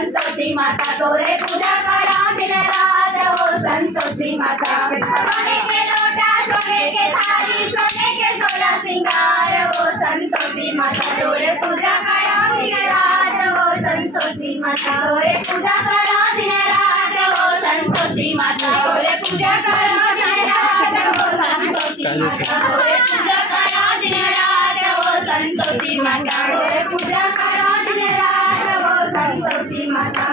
संतोषी माता तोरे पूजा करा दिन रात वो संतोषी माता। सोने के लोटा सोने के थाली सोने के सोलह सिंगार वो संतोषी माता तोरे पूजा करा दिन रात वो संतोषी माता तोरे पूजा करा दिन रात वो संतोषी माता तोरे पूजा करा दिन रात वो संतोषी माता तोरे पूजा करा दिन रात वो संतोषी माता तोरे पूजा करा दिन रात वो संतोषी माता।